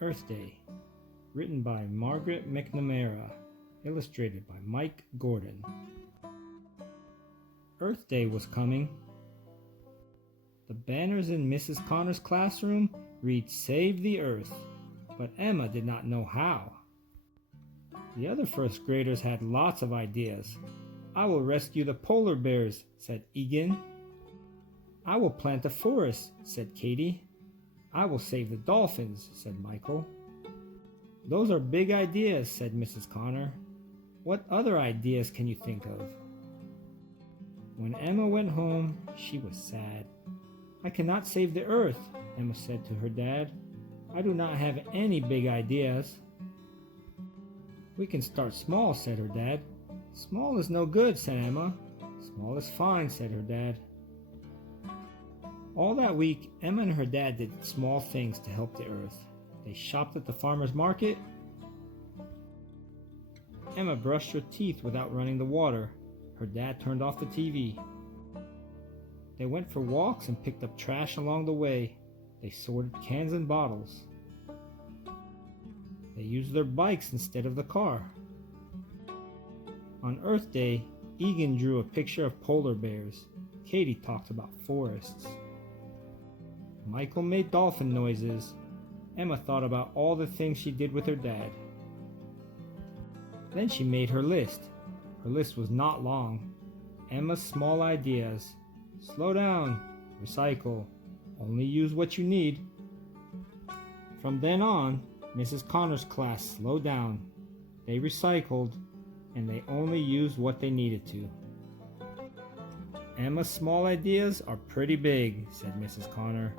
Earth Day, written by Margaret McNamara, illustrated by Mike Gordon. Earth Day was coming. The banners in Mrs. Connor's classroom read "Save the Earth," but Emma did not know how. The other first graders had lots of ideas. "I will rescue the polar bears," said Eigen. "I will plant a forest," said Katie. "I will save the dolphins," said Michael. "Those are big ideas," said Mrs. Connor. "What other ideas can you think of?" When Emma went home, she was sad. "I cannot save the earth," Emma said to her dad. "I do not have any big ideas." "We can start small," said her dad. "Small is no good," said Emma. "Small is fine," said her dad. All that week, Emma and her dad did small things to help the earth. They shopped at the farmer's market. Emma brushed her teeth without running the water. Her dad turned off the TV. They went for walks and picked up trash along the way. They sorted cans and bottles. They used their bikes instead of the car. On Earth Day, Eigen drew a picture of polar bears. Katie talked about forests. Michael made dolphin noises. Emma thought about all the things she did with her dad. Then she made her list. Her list was not long. Emma's small ideas. Slow down. Recycle. Only use what you need. From then on, Mrs. Connor's class slowed down. They recycled, and they only used what they needed to. "Emma's small ideas are pretty big," said Mrs. Connor.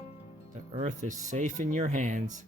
"The earth is safe in your hands.